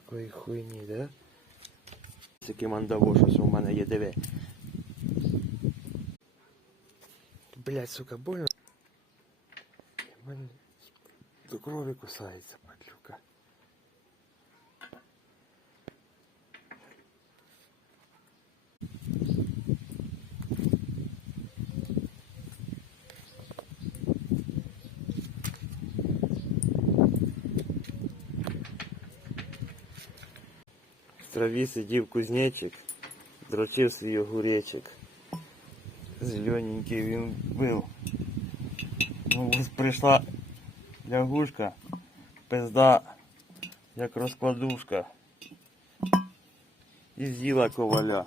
такої хуйні, да? Таке мандаво, щось у мене є, диви. Блять, сука, больно. У мене до крові кусається, траві сидів кузнечик, дрочив свій огуречик. Зелененький він був. Ну, прийшла лягушка, пизда, як розкладушка. І з'їла коваля.